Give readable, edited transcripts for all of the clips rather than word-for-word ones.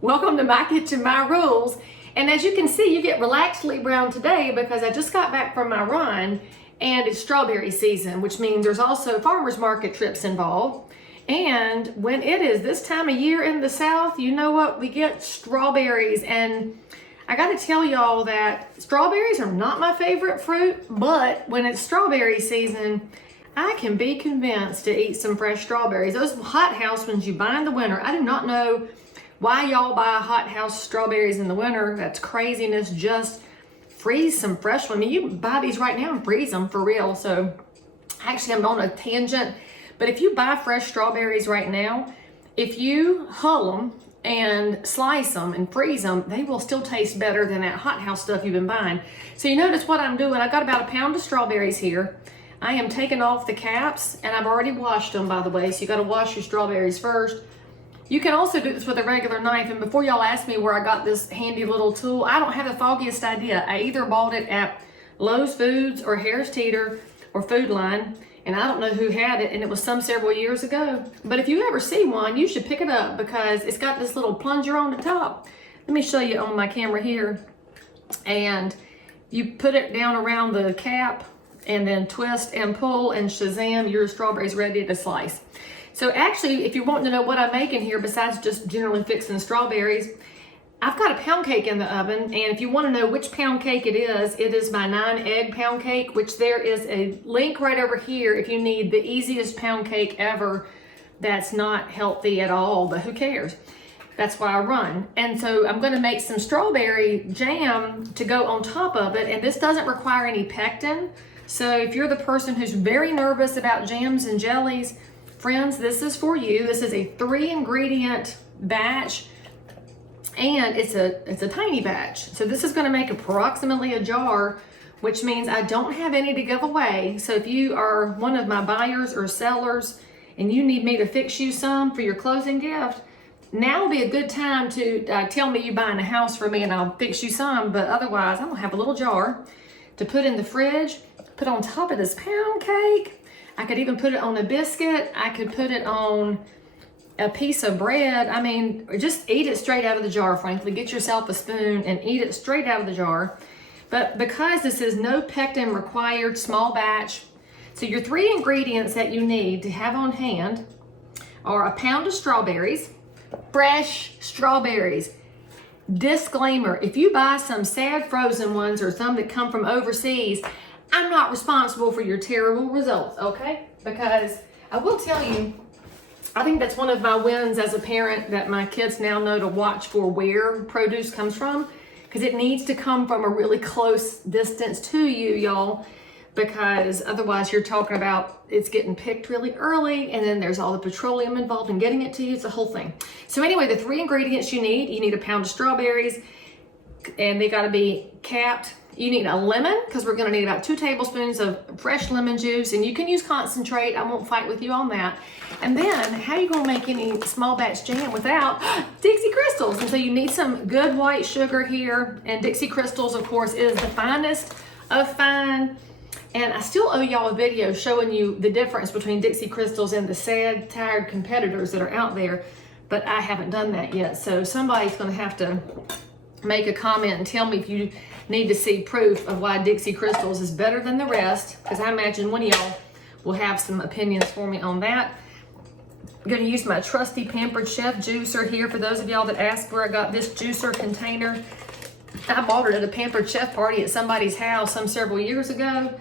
Welcome to my kitchen, my rules. And as you can see, you get relaxedly brown today because I just got back from my run and it's strawberry season, which means there's also farmers market trips involved. And when it is this time of year in the South, you know what? We get strawberries. And I got to tell y'all that strawberries are not my favorite fruit, but when it's strawberry season, I can be convinced to eat some fresh strawberries. Those hothouse ones you buy in the winter, I do not know why y'all buy hothouse strawberries in the winter. That's craziness. Just freeze some fresh ones. I mean, you can buy these right now and freeze them for real. So actually, I'm on a tangent. But if you buy fresh strawberries right now, if you hull them and slice them and freeze them, they will still taste better than that hothouse stuff you've been buying. So you notice what I'm doing. I got about a pound of strawberries here. I am taking off the caps, and I've already washed them, by the way. So you got to wash your strawberries first. You can also do this with a regular knife. And before y'all ask me where I got this handy little tool, I don't have the foggiest idea. I either bought it at Lowe's Foods or Harris Teeter or Food Line, and I don't know who had it, and it was some several years ago. But if you ever see one, you should pick it up because it's got this little plunger on the top. Let me show you on my camera here. And you put it down around the cap and then twist and pull, and shazam, your strawberries ready to slice. So actually, if you're wanting to know what I'm making here, besides just generally fixing strawberries, I've got a pound cake in the oven. And if you want to know which pound cake it is my 9-egg pound cake, which there is a link right over here if you need the easiest pound cake ever that's not healthy at all, but who cares? That's why I run. And so I'm going to make some strawberry jam to go on top of it. And this doesn't require any pectin. So if you're the person who's very nervous about jams and jellies, friends, this is for you. This is a 3-ingredient batch, and it's a tiny batch. So this is going to make approximately a jar, which means I don't have any to give away. So if you are one of my buyers or sellers and you need me to fix you some for your closing gift, now will be a good time to tell me you're buying a house for me and I'll fix you some. But otherwise, I'm going to have a little jar to put in the fridge, put on top of this pound cake. I could even put it on a biscuit. I could put it on a piece of bread. I mean, just eat it straight out of the jar, frankly. Get yourself a spoon and eat it straight out of the jar. But because this is no pectin required, small batch, so your 3 ingredients that you need to have on hand are a pound of strawberries, fresh strawberries. Disclaimer, if you buy some sad frozen ones or some that come from overseas, I'm not responsible for your terrible results, okay? Because I will tell you, I think that's one of my wins as a parent, that my kids now know to watch for where produce comes from, because it needs to come from a really close distance to you, y'all, because otherwise you're talking about it's getting picked really early, and then there's all the petroleum involved in getting it to you. It's a whole thing. So anyway, the 3 ingredients you need a pound of strawberries, and they got to be capped. You need a lemon, because we're going to need about 2 tablespoons of fresh lemon juice, and you can use concentrate. I won't fight with you on that. And then, how are you going to make any small batch jam without Dixie Crystals? And so you need some good white sugar here, and Dixie Crystals, of course, is the finest of fine. And I still owe y'all a video showing you the difference between Dixie Crystals and the sad, tired competitors that are out there, but I haven't done that yet. So somebody's going to have to make a comment and tell me if you need to see proof of why Dixie Crystals is better than the rest, because I imagine one of y'all will have some opinions for me on that. I'm going to use my trusty Pampered Chef juicer here. For those of y'all that asked where I got this juicer container, I bought it at a Pampered Chef party at somebody's house some several years ago,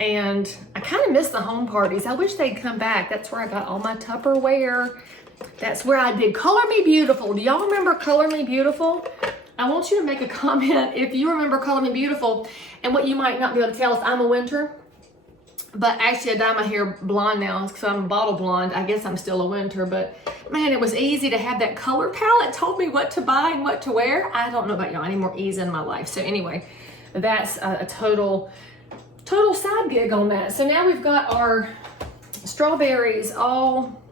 and I kind of miss the home parties. I wish they'd come back. That's where I got all my Tupperware. That's where I did Color Me Beautiful. Do y'all remember Color Me Beautiful? I want you to make a comment if you remember Color Me Beautiful. And what you might not be able to tell is I'm a winter, but actually I dye my hair blonde now because I'm bottle blonde. I guess I'm still a winter, but man, it was easy to have that color palette. Told me what to buy and what to wear. I don't know about y'all, I need more ease in my life. So anyway, that's a total side gig on that. So now we've got our strawberries all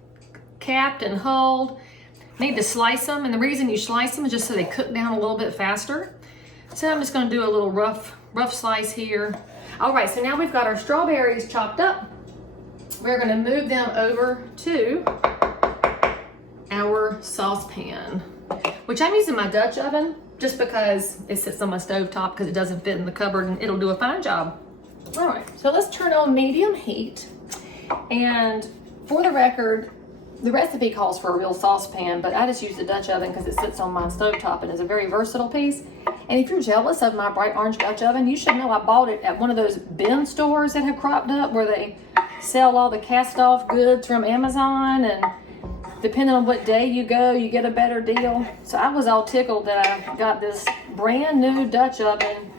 capped and hulled. Need to slice them, and the reason you slice them is just so they cook down a little bit faster. So I'm just going to do a little rough slice here. All right, so now we've got our strawberries chopped up. We're going to move them over to our saucepan, which I'm using my Dutch oven just because it sits on my stove top because it doesn't fit in the cupboard and it'll do a fine job. All right, so let's turn on medium heat. And for the record, the recipe calls for a real saucepan, but I just use the Dutch oven because it sits on my stovetop and is a very versatile piece. And if you're jealous of my bright orange Dutch oven, you should know I bought it at one of those bin stores that have cropped up where they sell all the cast off goods from Amazon, and depending on what day you go, you get a better deal. So I was all tickled that I got this brand new Dutch oven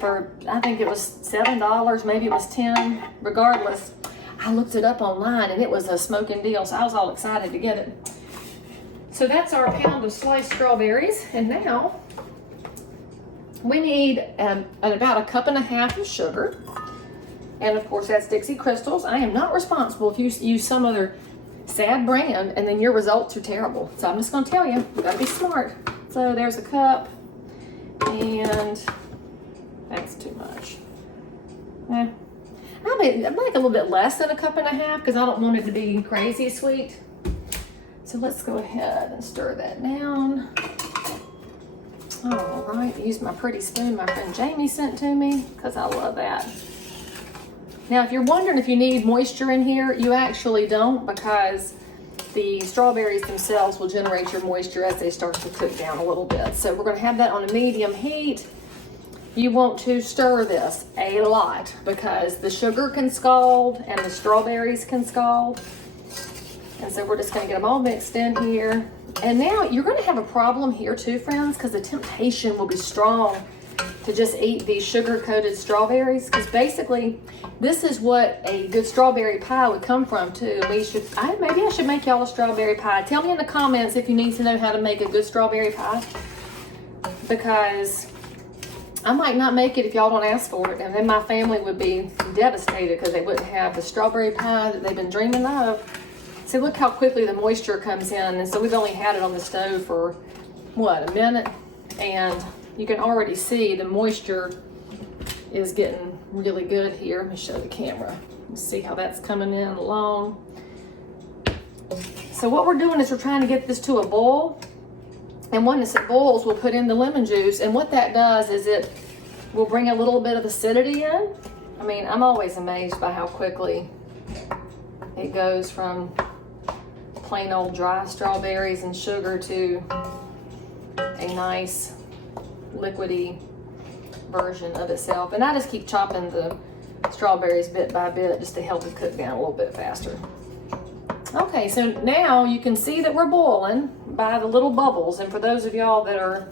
for, I think it was $7, maybe it was $10, regardless. I looked it up online and it was a smoking deal, so I was all excited to get it. So that's our pound of sliced strawberries, and now we need about 1.5 cups of sugar. And of course that's Dixie Crystals. I am not responsible if you use some other sad brand and then your results are terrible. So I'm just gonna tell you, you gotta be smart. So there's a cup, and that's too much. I'll make a little bit less than 1.5 cups because I don't want it to be crazy sweet. So let's go ahead and stir that down. All right, use my pretty spoon my friend Jamie sent to me because I love that. Now, if you're wondering if you need moisture in here, you actually don't, because the strawberries themselves will generate your moisture as they start to cook down a little bit. So we're gonna have that on a medium heat. You want to stir this a lot because the sugar can scald and the strawberries can scald. And so we're just gonna get them all mixed in here. And now you're gonna have a problem here too, friends, because the temptation will be strong to just eat these sugar-coated strawberries, because basically this is what a good strawberry pie would come from too. Maybe I should make y'all a strawberry pie. Tell me in the comments if you need to know how to make a good strawberry pie, because I might not make it if y'all don't ask for it, and then my family would be devastated because they wouldn't have the strawberry pie that they've been dreaming of. See, look how quickly the moisture comes in, and so we've only had it on the stove for, what, a minute? And you can already see the moisture is getting really good here. Let me show the camera. Let's see how that's coming in along. So what we're doing is we're trying to get this to a boil. And once it boils, we'll put in the lemon juice. And what that does is it will bring a little bit of acidity in. I mean, I'm always amazed by how quickly it goes from plain old dry strawberries and sugar to a nice liquidy version of itself. And I just keep chopping the strawberries bit by bit just to help it cook down a little bit faster. Okay, so now you can see that we're boiling by the little bubbles. And for those of y'all that are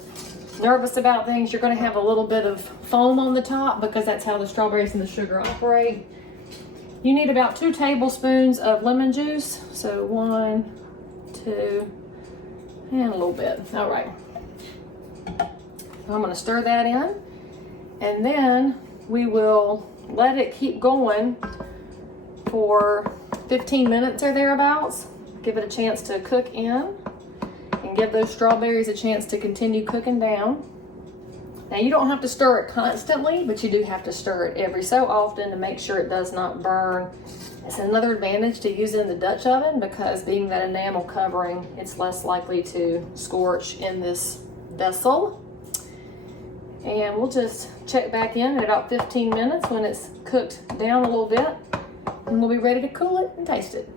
nervous about things, you're going to have a little bit of foam on the top because that's how the strawberries and the sugar operate. You need about 2 tablespoons of lemon juice. So 1, 2, and a little bit. All right. I'm going to stir that in, and then we will let it keep going for 15 minutes or thereabouts. Give it a chance to cook in and give those strawberries a chance to continue cooking down. Now, you don't have to stir it constantly, but you do have to stir it every so often to make sure it does not burn. It's another advantage to use it in the Dutch oven because being that enamel covering, it's less likely to scorch in this vessel. And we'll just check back in about 15 minutes when it's cooked down a little bit, and we'll be ready to cool it and taste it.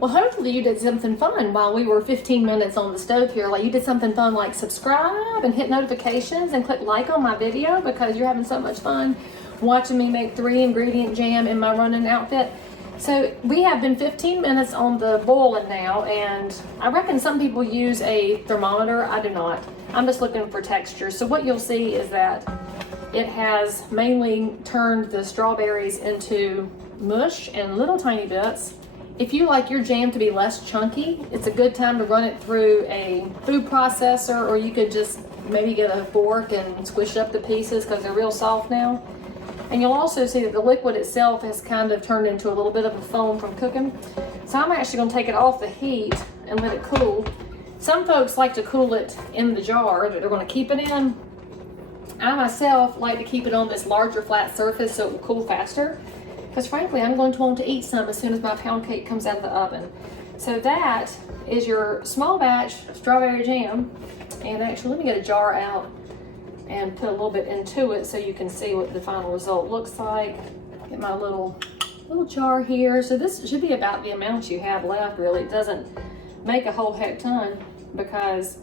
Well, hopefully you did something fun while we were 15 minutes on the stove here. Like you did something fun like subscribe and hit notifications and click like on my video because you're having so much fun watching me make 3-ingredient jam in my running outfit. So we have been 15 minutes on the boiling now, and I reckon some people use a thermometer. I do not. I'm just looking for texture. So what you'll see is that it has mainly turned the strawberries into mush and little tiny bits. If you like your jam to be less chunky, it's a good time to run it through a food processor, or you could just maybe get a fork and squish up the pieces because they're real soft now. And you'll also see that the liquid itself has kind of turned into a little bit of a foam from cooking. So I'm actually going to take it off the heat and let it cool. Some folks like to cool it in the jar that they're going to keep it in. I myself like to keep it on this larger flat surface so it will cool faster. Because frankly, I'm going to want to eat some as soon as my pound cake comes out of the oven. So that is your small batch strawberry jam. And actually, let me get a jar out and put a little bit into it so you can see what the final result looks like. Get my little jar here. So this should be about the amount you have left, really. It doesn't make a whole heck ton, because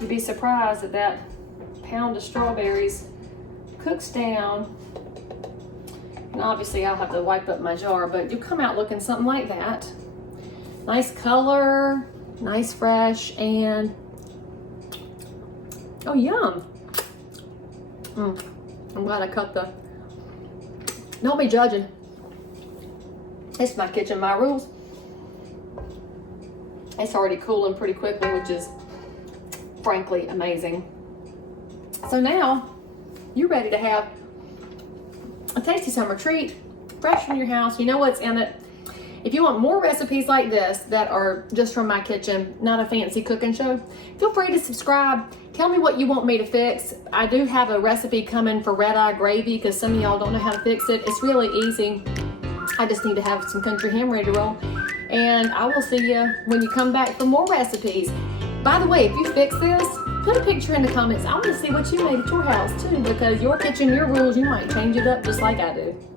you'd be surprised that that pound of strawberries cooks down. And obviously I'll have to wipe up my jar, but you'll come out looking something like that. Nice color, nice fresh, and oh, yum. I'm glad I cut the, don't be judging. It's my kitchen, my rules. It's already cooling pretty quickly, which is frankly amazing. So now you're ready to have a tasty summer treat, fresh from your house. You know what's in it. If you want more recipes like this that are just from my kitchen, not a fancy cooking show, feel free to subscribe. Tell me what you want me to fix. I do have a recipe coming for red eye gravy, because some of y'all don't know how to fix it. It's really easy. I just need to have some country ham ready to roll. And I will see you when you come back for more recipes. By the way, if you fix this, put a picture in the comments. I want to see what you made at your house too, because your kitchen, your rules, you might change it up just like I do.